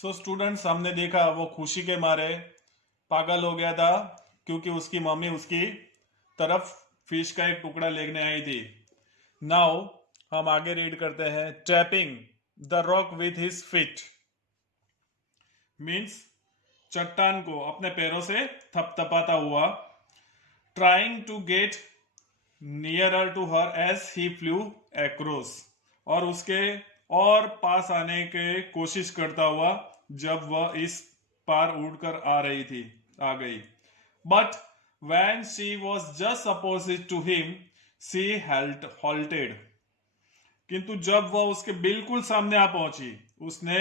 So students, हमने देखा वो खुशी के मारे पागल हो गया था क्योंकि उसकी मम्मी उसकी तरफ फिश का एक टुकड़ा लेने आई थी। नाउ हम आगे रीड करते हैं। Tapping the rock with his feet means चट्टान को अपने पैरों से थपथपाता हुआ। Trying to get nearer to her as he flew across, और उसके और पास आने के कोशिश करता हुआ जब वह इस पार उड़कर आ रही थी, आ गई। But when she was just opposite to him she halted, किंतु जब वह उसके बिल्कुल सामने आ पहुंची उसने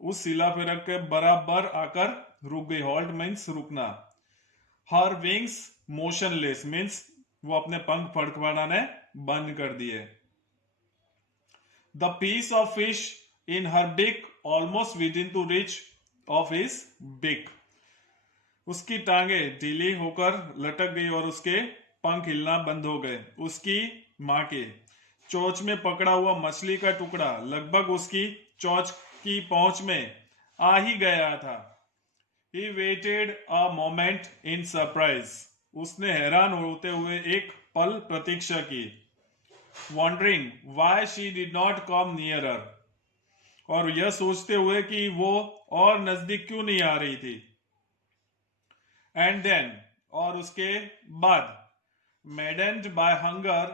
उस शिला फेरक के बराबर आकर रुक गई। हॉल्ट मीन्स रुकना। हर विंग्स मोशनलेस मीन्स वो अपने पंख फड़फड़ाने बंद कर दिए। The piece of fish in her beak almost within to reach of his beak, उसकी टांगे ढीली होकर लटक गई और उसके पंख हिलना बंद हो गए। उसकी मां के चोंच में पकड़ा हुआ मछली का टुकड़ा लगभग उसकी चोंच की पहुंच में आ ही गया था। He waited a moment in surprise. उसने हैरान होते हुए एक पल प्रतीक्षा की। Wondering why she did not come nearer. और यह सोचते हुए कि वो और नजदीक क्यों नहीं आ रही थी। And then, और उसके बाद, maddened by hunger,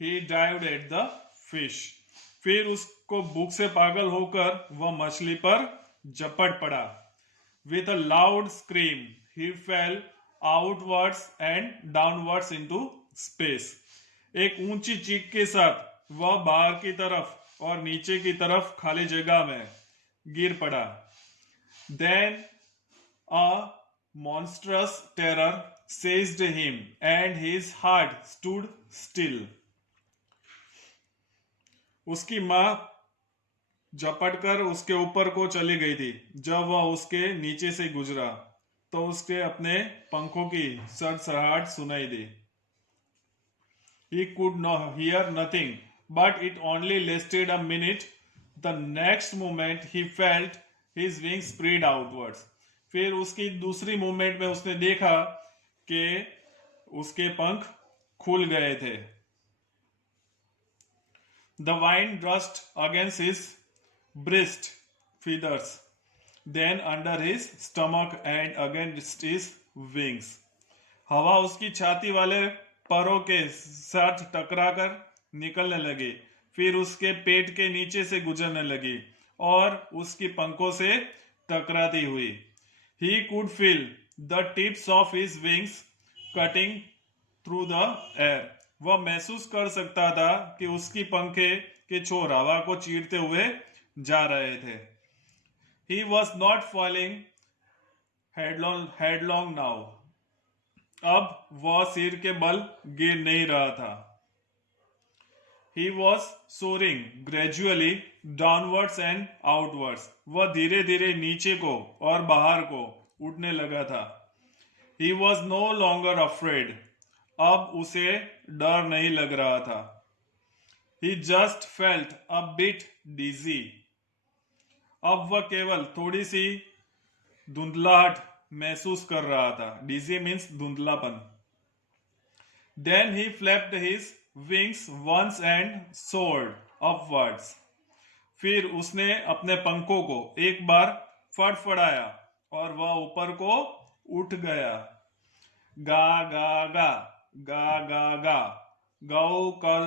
he dived at the fish. फिर उसको भूख से पागल होकर वह मछली पर झपट पड़ा। With a loud scream, he fell outwards and downwards into space. एक ऊंची चीख के साथ वह बाहर की तरफ और नीचे की तरफ खाली जगह में गिर पड़ा। Then a monstrous terror seized him and his heart stood still. उसकी मां झपट कर उसके ऊपर को चली गई थी। जब वह उसके नीचे से गुजरा तो उसके अपने पंखों की सड़सड़ाहट सुनाई दी। He could hear nothing, but it only lasted a minute. The next moment he felt his wings spread outwards. फिर उसकी दूसरी मूवमेंट में उसने देखा कि उसके पंख खुल गए थे। The wind rushed against his breast feathers, then under his stomach and against his wings. हवा उसकी छाती वाले परों के साथ टकराकर निकलने लगी, फिर उसके पेट के नीचे से गुजरने लगी और उसकी पंखों से टकराती हुई। He could feel the tips of his wings cutting through the air. वह महसूस कर सकता था कि उसकी पंखे के छोर हवा को चीरते हुए जा रहे थे। He was not falling headlong now. अब वह सिर के बल गिर नहीं रहा था। He was soaring gradually downwards and outwards. वह धीरे धीरे नीचे को और बाहर को उड़ने लगा था। He was no longer afraid. अब उसे डर नहीं लग रहा था। He just felt a bit dizzy. अब वह केवल थोड़ी सी धुंधलाहट महसूस कर रहा था। डिजी means धुंधलापन। Then he flapped his wings once and soared upwards. फिर उसने अपने पंखों को एक बार फड़फड़ाया और वह ऊपर को उठ गया। गा गा गा गा गा गा गौ कल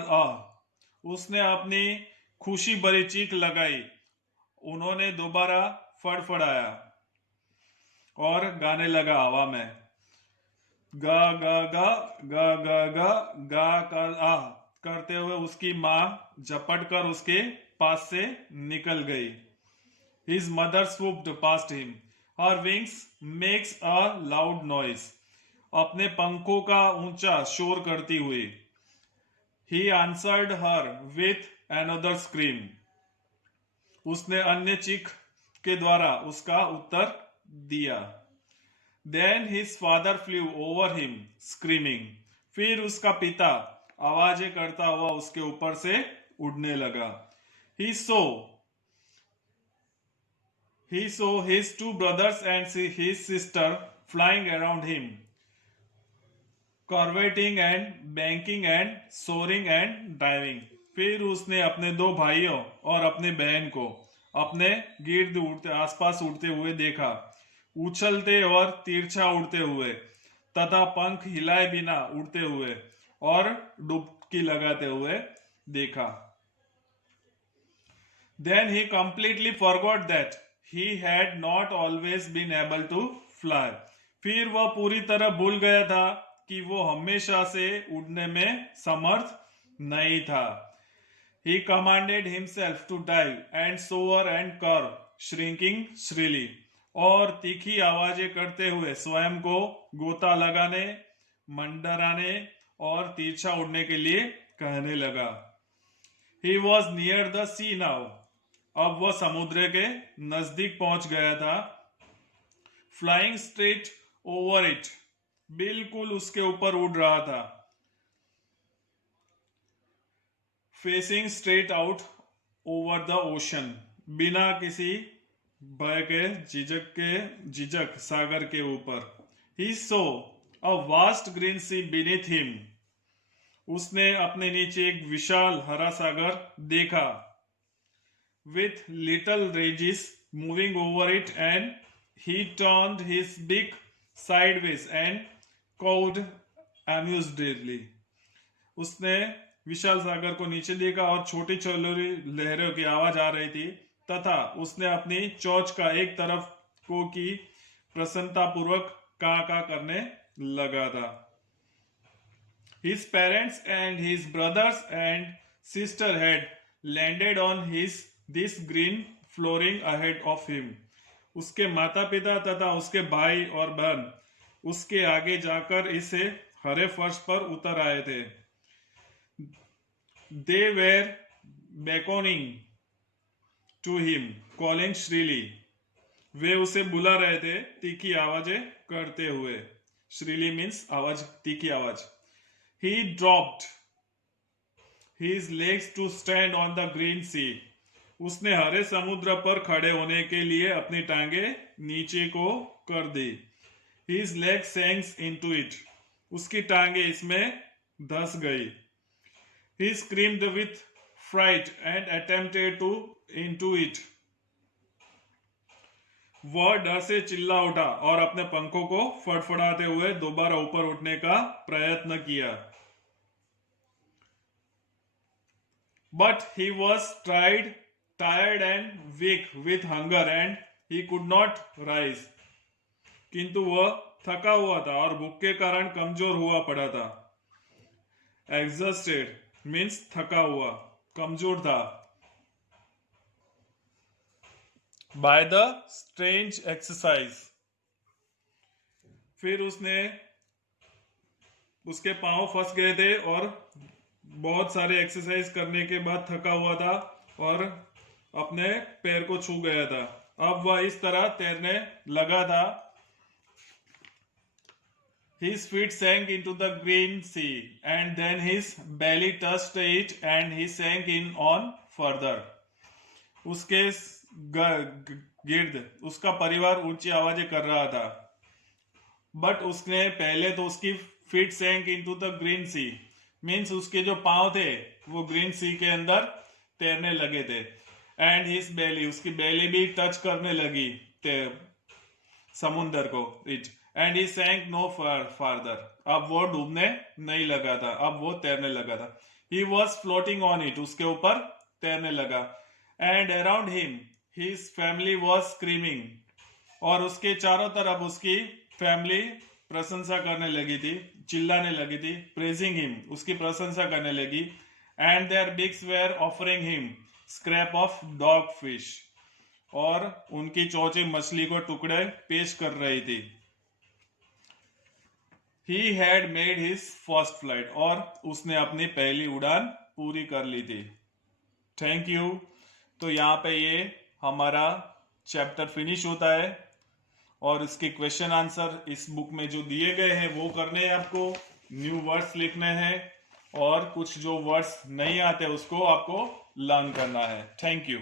उसने अपनी खुशी भरी चीख लगाई। उन्होंने दोबारा फड़फड़ाया और गाने लगा हवा में। गा गा गा गा गा गा गा कल करते हुए उसकी मां झपट कर उसके पास से निकल गई। His mother swooped past him. Her wings makes a loud noise. अपने पंखों का ऊंचा शोर करती हुई। He answered her with another scream. उसने अन्य चीख के द्वारा उसका उत्तर दिया। Then his father flew over him, screaming. फिर उसका पिता आवाजें करता हुआ उसके ऊपर से उड़ने लगा। He saw He saw his two brothers and his sister flying around him, curveting and banking and soaring and diving. फिर उसने अपने दो भाइयों और अपनी बहन को अपने गिर्द उड़ते आसपास उड़ते हुए देखा, उछलते और तिरछा उड़ते हुए तथा पंख हिलाए बिना उड़ते हुए और डुबकी लगाते हुए देखा. Then he completely forgot that he had not always been able to fly. फिर वह पूरी तरह भूल गया था कि वो हमेशा से उड़ने में समर्थ नहीं था. He commanded himself to dive and soar and curve, shrinking shrilly. और तीखी आवाजें करते हुए स्वयं को गोता लगाने, मंडराने और तिरछा उड़ने के लिए कहने लगा. He was near the sea now. अब वह समुद्र के नजदीक पहुंच गया था. Flying straight over it. बिल्कुल उसके ऊपर उड़ रहा था. Facing straight out over the ocean. बिना किसी भय के झिझक सागर के ऊपर. He saw a vast green sea beneath him. उसने अपने नीचे एक विशाल हरा सागर देखा. With little ridges moving over it, and he turned his beak sideways and cawed amusedly. उसने विशाल सागर को नीचे देखा और छोटी छोटी लहरों की आवाज आ रही थी तथा उसने अपनी चोंच का एक तरफ को की प्रसन्नता पूर्वक kaa करने लगा था. His parents and his brothers and sister had landed on this green flooring ahead of him. उसके माता पिता तथा उसके भाई और बहन उसके आगे जाकर इसे हरे फर्श पर उतर आए थे. They were beckoning to him, calling shrilly. वे उसे बुला रहे थे तीखी आवाजें करते हुए. Shrilly means आवाज, तीखी आवाज. He dropped his legs to stand on the green sea. उसने हरे समुद्र पर खड़े होने के लिए अपनी टांगे नीचे को कर दी. His legs sank into it. उसकी टांगे इसमें धंस गई. He screamed with fright and attempted to into it. वह डर से चिल्ला उठा और अपने पंखों को फड़फड़ाते हुए दोबारा ऊपर उठने का प्रयत्न किया. But he was tired and weak with hunger and he could not rise. किंतु वह थका हुआ था और भूख के कारण कमजोर हुआ पड़ा था. Exhausted means थका हुआ, कमजोर था. By the strange exercise. फिर उसके पांव फंस गए थे और बहुत सारे एक्सरसाइज करने के बाद थका हुआ था और अपने पैर को छू गया था. अब वह इस तरह तैरने लगा था. His feet sank into the green sea, and then his belly touched it, and he sank in on further. उसके गिर्द उसका परिवार ऊंची आवाजें कर रहा था. बट उसने पहले तो उसकी feet sank into the green sea means उसके जो पांव थे वो ग्रीन सी के अंदर तैरने लगे थे. एंड हिज बेली, उसकी बेली भी टच करने लगी समुंदर को. It and he sank no farther. अब वो डूबने नहीं लगा था, अब वो तैरने लगा था. He was floating on it, उसके ऊपर तैरने लगा. And around him his family was screaming, और उसके चारों तरफ उसकी फैमिली प्रशंसा करने लगी थी, चिल्लाने लगी थी. प्रेजिंग हिम, उसकी प्रशंसा करने लगी. And their beaks were offering him scrap of dog fish, और उनकी चोंचे मछली को टुकड़े पेश कर रही थी. He had made his first flight, और उसने अपनी पहली उड़ान पूरी कर ली थी. Thank you. तो यहाँ पे ये हमारा चैप्टर फिनिश होता है और इसके क्वेश्चन आंसर इस बुक में जो दिए गए हैं वो करने हैं आपको. न्यू वर्ड्स लिखने हैं और कुछ जो वर्ड्स नहीं आते उसको आपको लर्न करना है. Thank you.